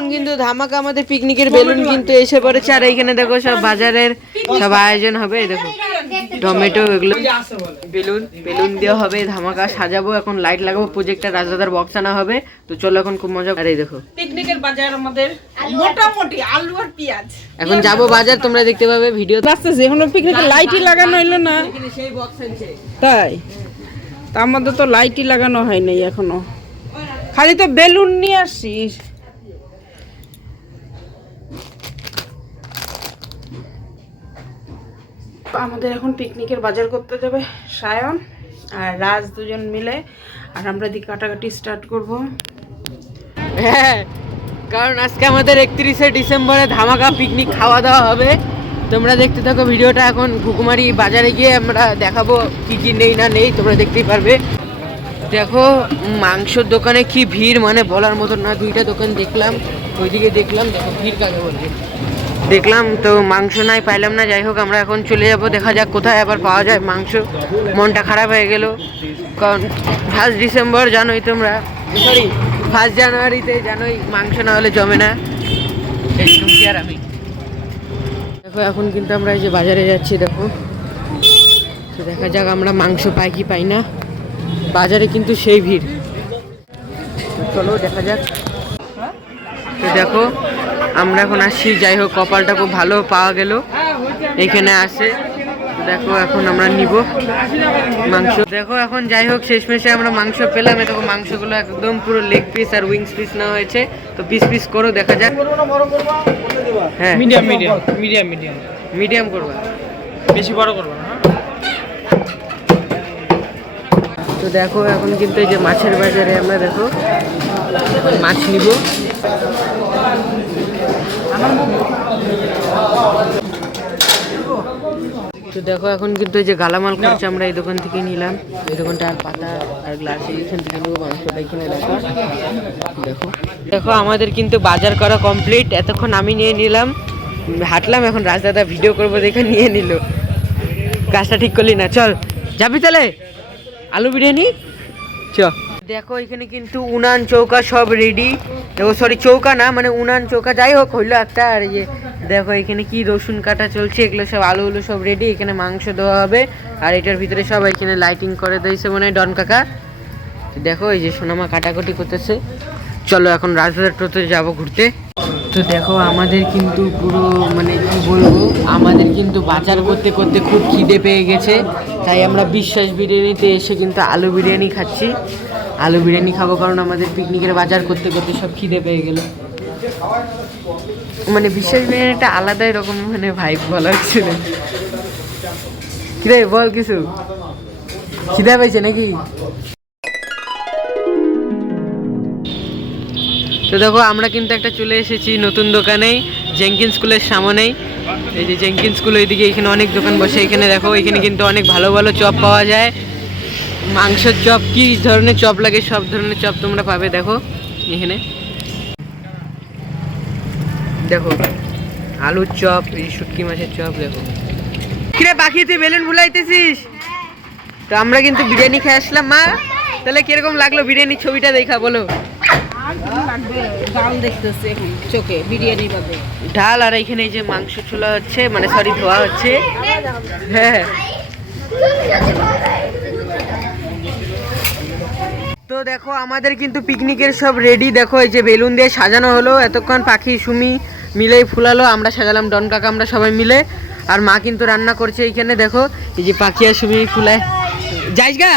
এখন কিন্তু ধামাকা আমাদের পিকনিকের বেলুন কিন্তু এসে পড়েছে। আর এইখানে দেখো সব বাজারের সব আয়োজন হবে। দেখো টমেটো, এগুলো বেলুন বেলুন দেওয়া হবে, ধামাকা সাজাবো, এখন লাইট লাগাবো, প্রজেক্টর রাজদাদার বক্স আনা হবে। তো চলো এখন খুব মজা। আর এই দেখো পিকনিকের বাজার আমাদের মোটামুটি আলু আর পেঁয়াজ। এখন যাবো বাজার, তোমরা দেখতে পাবে ভিডিও। আসতেছে এখনো পিকনিকের লাইটই লাগানো হইলো না। সেই বক্স আনছে তাই তা আমাদের তো লাইটই লাগানো হয় নাই এখনো, খালি তো বেলুন নিয়ে আসছিস। আমাদের এখন পিকনিকের বাজার করতে যাবে সায়ন আর রাজ দুজন মিলে, আর আমরা দিকে কাটাকাটি স্টার্ট করব। হ্যাঁ, কারণ আজকে আমাদের 31শে ডিসেম্বরে ধামাকা পিকনিক খাওয়া দাওয়া হবে। তোমরা দেখতে থাকো ভিডিওটা। এখন ঘুকুমারি বাজারে গিয়ে আমরা দেখাবো কি কি নেই না নেই, তোমরা দেখতেই পারবে। দেখো মাংসর দোকানে কি ভিড়, মানে বলার মতো না। দুইটা দোকান দেখলাম, ওইদিকে দেখলাম, দেখো ভিড় কাকে বলবে। দেখলাম তো মাংস নাই, পাইলাম না। যাই হোক আমরা এখন চলে যাব, দেখা যাক কোথায় আবার পাওয়া যায় মাংস। মনটা খারাপ হয়ে গেল, কারণ 1 ডিসেম্বর জানোই তোমরা, সরি 1 জানুয়ারিতে জানোই মাংস না হলে জমে না। আর আমি দেখো এখন কিন্তু আমরা এই যে বাজারে যাচ্ছি। দেখো তো দেখা যাক আমরা মাংস পাই কি পাই না। বাজারে কিন্তু সেই ভিড়, চলো দেখা যাক। তো দেখো আমরা এখন আসছি। যাই হোক কপালটা খুব ভালো পাওয়া গেল, এইখানে আসে। দেখো এখন আমরা নিব মাংস। দেখো এখন যাই হোক শেষমেশে আমরা মাংস পেলাম। দেখো মাংসগুলো একদম পুরো লেগ পিস আর উইংস পিস নেওয়া হয়েছে। তো পিস পিস করো, দেখা যাক। হ্যাঁ medium medium medium medium medium করবা, বেশি বড় করবা না। তো দেখো এখন কিন্তু এই যে মাছের বাজারে আমরা দেখো মাছ নিব। তো দেখো এখন কিন্তু এই যে গালামাল খরচা আমরা এই দোকান থেকে নিলাম। এই দোকানটা আর পাতা আর গ্লাস এইখান থেকে নেবো, মাংসটা এখানে রাখা। দেখো দেখো আমাদের কিন্তু বাজার করা কমপ্লিট। এতক্ষণ আমি নিয়ে নিলাম, হাঁটলাম, এখন রাজদাদা ভিডিও করবো দেখে নিয়ে নিল। কাজটা ঠিক করলি না, চল যাবি তাহলে আলু বিরিয়ানি চ। দেখো এখানে কিন্তু উনান চৌকা সব রেডি। দেখো সরি চৌকা না, মানে উনান চৌকা, যাই হোক হইলো একটা। আর এই যে দেখো এখানে কি রসুন কাটা চলছে, এগুলো সব আলুগুলো সব রেডি। এখানে মাংস দেওয়া হবে, আর এটার ভিতরে সব এখানে লাইটিং করে দিয়েছে মনে হয় ডন কাকা। দেখো এই যে সোনামা কাটাকুটি করতেছে। চলো এখন রাজবাজার টোতে যাবো ঘুরতে। তো দেখো আমাদের কিন্তু পুরো মানে কি বলবো, আমাদের কিন্তু বাজার করতে করতে খুব খিদে পেয়ে গেছে। তাই আমরা বিশ্বাস বিরিয়ানিতে এসে কিন্তু আলু বিরিয়ানি খাচ্ছি। আলু বিরিয়ানি খাবো, কারণ আমাদের পিকনিকের বাজার করতে করতে সব খিদে পেয়ে গেল। মানে বিশ্বাস বিরিয়ানিটা আলাদাই রকম মানে ভাইব বলা হচ্ছে না। কিরে বল কিছু, খিদে পেয়েছে নাকি? তো দেখো আমরা কিন্তু একটা চলে এসেছি নতুন দোকানেই, জেঙ্কিন স্কুলের সামনেই। এই যে জেঙ্কিন স্কুল, ওইদিকে এখানে অনেক দোকান বসে। এখানে দেখো এখানে কিন্তু অনেক ভালো ভালো চপ পাওয়া যায়। মাংসের চপ, কি ধরনের চপ লাগে সব ধরনের চপ তোমরা পাবে। দেখো এখানে দেখো আলুর চপ, এই শুটকি মাছের চপ। দেখো কিরে পাখি তুই বেলুন ভুলাইতেছিস? তো আমরা কিন্তু বিরিয়ানি খেয়ে আসলাম। মা তাহলে কিরকম লাগলো বিরিয়ানির ছবিটা দেখা বলো। ডাল দেখতেছে এখন চোখে বিরিয়ানি পাবে ডাল, আর এখানে এই যে মাংস ছোলা হচ্ছে, মানে সরি ধোয়া হচ্ছে। হ্যাঁ তো দেখো আমাদের কিন্তু পিকনিকের সব রেডি। দেখো এই যে বেলুন দিয়ে সাজানো হলো, এতক্ষণ পাখি সুমি মিলেই ফুলালো, আমরা সাজালাম ডন কাকা আমরা সবাই মিলে। আর মা কিন্তু রান্না করছে এইখানে। দেখো এই যে পাখি আর সুমি ফুলায় যাইস গা।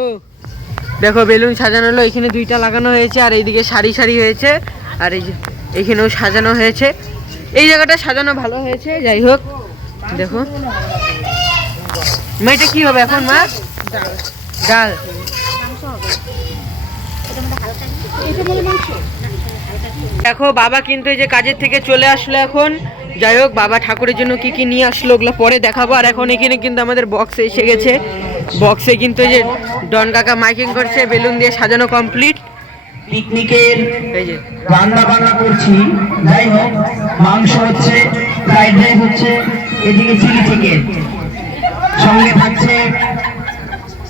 ও দেখো বেলুন সাজানো হলো, এখানে 2টা লাগানো হয়েছে, আর এইদিকে সারি সারি হয়েছে, আর এই যে এখানেও সাজানো হয়েছে। এই জায়গাটা সাজানো ভালো হয়েছে। যাই হোক দেখো মা এটা কি হবে এখন? মা ডাল, দেখো বাবা কিন্তু এই যে কাজের থেকে চলে আসলো এখন। যাই হোক বাবা ঠাকুরের জন্য কি কি নিয়ে আসলো ওগুলো পরে দেখাবো। আর এখন এখানে কিন্তু আমাদের বক্স এসে গেছে। বক্সে কিন্তু এই যে ডন কাকা মাইকিং করছে, বেলুন দিয়ে সাজানো কমপ্লিট। পিকনিকের এই যে রান্না বান্না করছি। যাই হোক মাংস হচ্ছে, ফ্রাইড রাইস হচ্ছে, এদিকে চিলি চিকেন, সঙ্গে থাকছে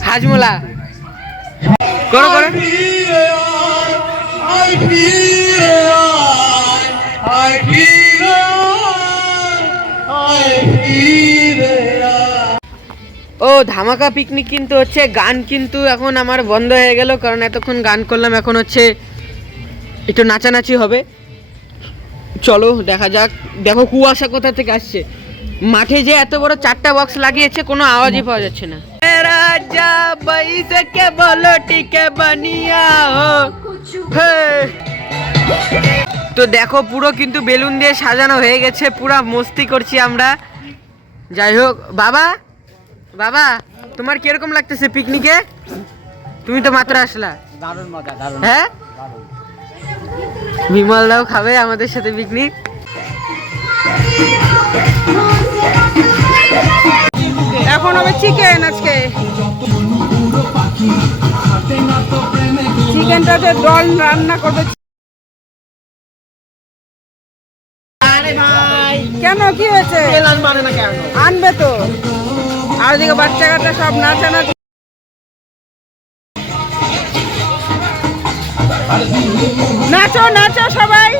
হাজমোলা। করো করো। ধামাকা পিকনিক কিন্তু হচ্ছে, গান কিন্তু এখন আমার বন্ধ হয়ে গেল, কারণ এতক্ষণ গান করলাম, এখন হচ্ছে একটু নাচানাচি হবে। চলো দেখা যাক। দেখো কুয়াশা কোথা থেকে আসছে, মাঠে যে এত বড় 4টা বক্স লাগিয়েছে, কোনো আওয়াজই পাওয়া যাচ্ছে না। রাজা বৈসকে বলো টিকে বানিয়া হো। তো দেখো পুরো কিন্তু বেলুন দিয়ে সাজানো হয়ে গেছে, পুরো মস্তি করছি আমরা। যাই হোক, বাবা বাবা তোমার কিরকম লাগতেছে পিকনিকে? তুমি তো মাত্র আসলা। দারুণ মজা, দারুণ। হ্যাঁ, বিমল দাও খাবে আমাদের সাথে পিকনিক। এখন হবে চিকেন। আজকে চিকেনটাতে দল রান্না করবে। কেন, কি হয়েছে? আনবে তো। আর দিকে বাচ্চা কাচ্চা সব নাচানাচি। নাচো নাচো সবাই।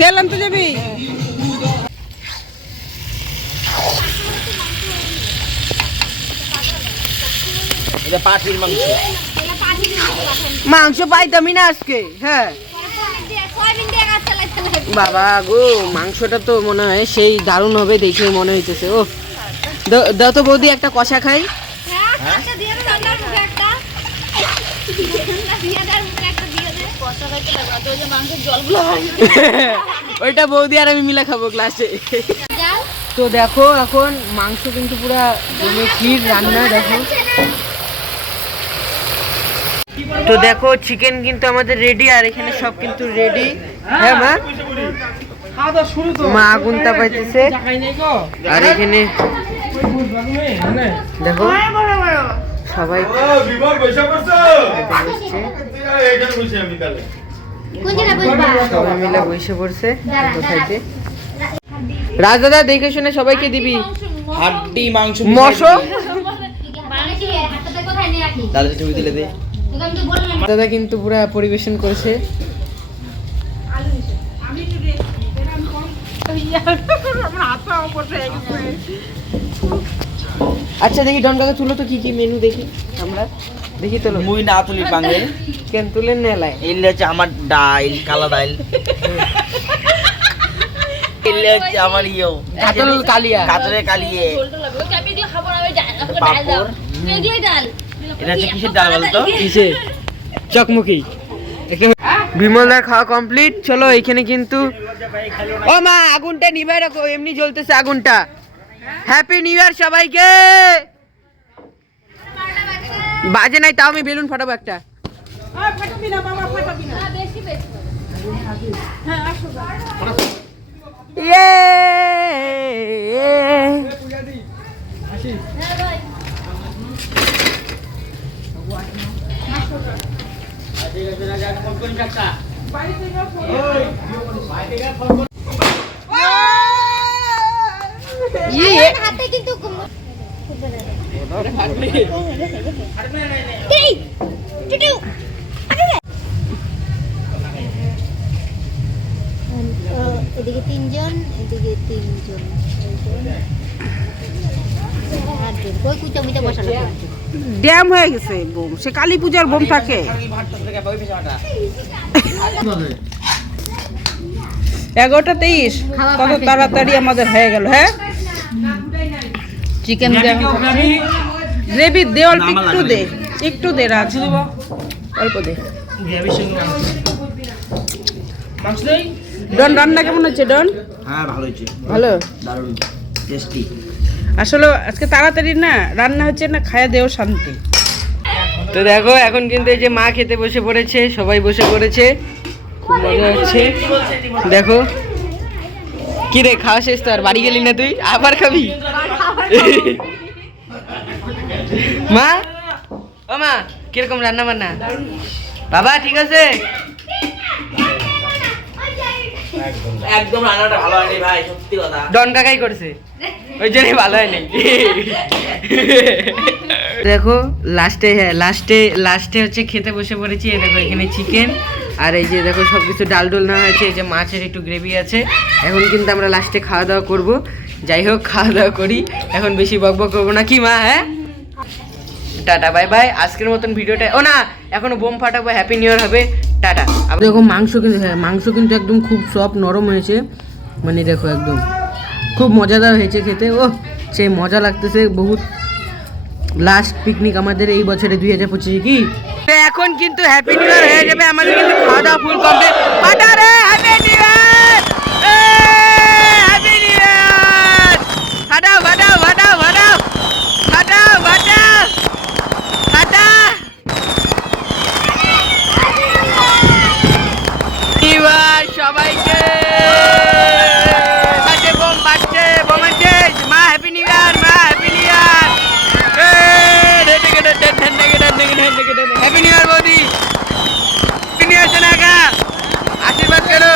কেলাম তো যাবি। মাংস পাইতামই না আজকে। হ্যাঁ বাবা গো, মাংসটা তো মনে হয় সেই দারুণ হবে, দেখে মনে হইতেছে। ও দাও তো বৌদি, একটা কষা খাই। ওইটা বৌদি আর আমি মিলে খাবো ক্লাসে। তো দেখো এখন মাংস কিন্তু পুরা ক্ষীর রান্না। দেখো, তো দেখো চিকেন কিন্তু আমাদের রেডি, আর এখানে সব কিন্তু রেডি। হ্যাঁ মা, মা আগুন তাপাইতেছে। আর এখানে দেখো সবাই সবাই মিলে বসে পড়ছে খাইতে। রাজ দাদা দেখে শুনে সবাইকে দিবি হাড্ডি মাংস মশো। দাদা কিন্তু পুরা পরিবেশন করেছে। আচ্ছা দেখি ডন কাকা তুলো তো, কি কি মেনু দেখি আমরা। দেখি তোলো। মুই না তুলি পাঙ্গে কেন তুলেন নেলাই? এলে হচ্ছে আমার ডাইল, কালা ডাইল। এলে হচ্ছে আমার কাতল কালিয়া, কাতলের কালিয়ে। পাপড়। এটা হচ্ছে কিসের ডাল বলতো? কিসে? চকমকি। বিমলদার খাওয়া কমপ্লিট। চলো এখানে কিন্তু, ও মা আগুনটা নিভাই রাখো, এমনি জ্বলতেছে আগুনটা। হ্যাপি নিউ ইয়ার সবাইকে। বাজে নাই, তাও আমি বেলুন ফাটাবো একটা। ইয়ে হাতে কিন্তু এদিকে 3 জন, এদিকে 3 জন। কই কুচা মুচা বসানো ড্যাম হয়ে গেছে বোম। সে কালী পূজার বোম থাকে। 11:23 কত তাড়াতাড়ি আমাদের হয়ে গেল। হ্যাঁ, চিকেন গ্রেভি দে, অল্প একটু দে, একটু দে রাজ, অল্প দে। ডন রান্না কেমন হচ্ছে ডন? হ্যাঁ ভালো হয়েছে, ভালো, দারুণ টেস্টি। আসলে আজকে তাড়াতাড়ি না রান্না হচ্ছে না, খায়া দেও শান্তি। তো দেখো এখন কিন্তু এই যে মা খেতে বসে পড়েছে, সবাই বসে পড়েছে, খুব মজা হচ্ছে। দেখো কি রে, খাওয়া শেষ তো, আর বাড়ি গেলি না তুই? আবার খাবি? মা, ও মা কিরকম রান্না বান্না? বাবা ঠিক আছে? একদম রান্নাটা ভালো হয়নি ভাই, সত্যি কথা। ডন কাকাই করছে, ওই জন্যই ভালো হয়নি। দেখো লাস্টে, হ্যাঁ লাস্টে হচ্ছে খেতে বসে পড়েছি। এই দেখো এখানে চিকেন, আর এই যে দেখো সব কিছু ডাল ডোল না হয়েছে, এই যে মাছের একটু গ্রেভি আছে। এখন কিন্তু আমরা লাস্টে খাওয়া দাওয়া করব। যাই হোক খাওয়া দাওয়া করি, এখন বেশি বকবক করবো না কি মা? হ্যাঁ, টাটা বাই বাই। আজকের মতন ভিডিওটা, ও না এখনো বোম ফাটাবো, হ্যাপি নিউ ইয়ার হবে, টাটা। দেখো মাংস কিন্তু, হ্যাঁ মাংস কিন্তু একদম খুব সফট নরম হয়েছে, মানে দেখো একদম খুব মজাদার হয়েছে খেতে। ও সেই মজা লাগতেছে বহুত। লাস্ট পিকনিক আমাদের এই বছরে 2025 কি। এখন কিন্তু হ্যাপি নিউ ইয়ার হয়ে যাবে, আমাদের কিন্তু খাওয়া দাওয়া ফুল কমপ্লিট। ফাটা রে happy new year, happy new year, ফাটাও ফাটাও ফাটাও ফাটাও ফাটাও ফাটাও ফাটা। এবার সবাইকে বাজে বোম বাজছে, বোম আছে। মা হ্যাপি নিউ ইয়ার, মা happy new year, happy new ইয়ার বৌদি, হ্যাপি নিউ ইয়ার সোনাকা, আশীর্বাদ করো,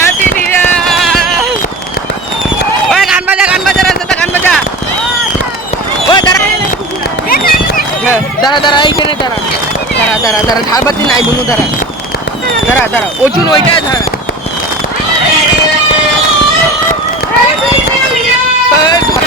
হ্যাপি নিউ ইয়ার। ওই গান বাজা, গান বাজা, রাস্তাতে গান বাজা। ওই দাঁড়া দাঁড়া দাঁড়া, এইখানে দাঁড়া দাঁড়া দাঁড়া দাঁড়া, ঝাড়বাতি নাই বুনু, দাঁড়া দাঁড়া দাঁড়া, অর্জুন ওইটাই দাঁড়া। ধর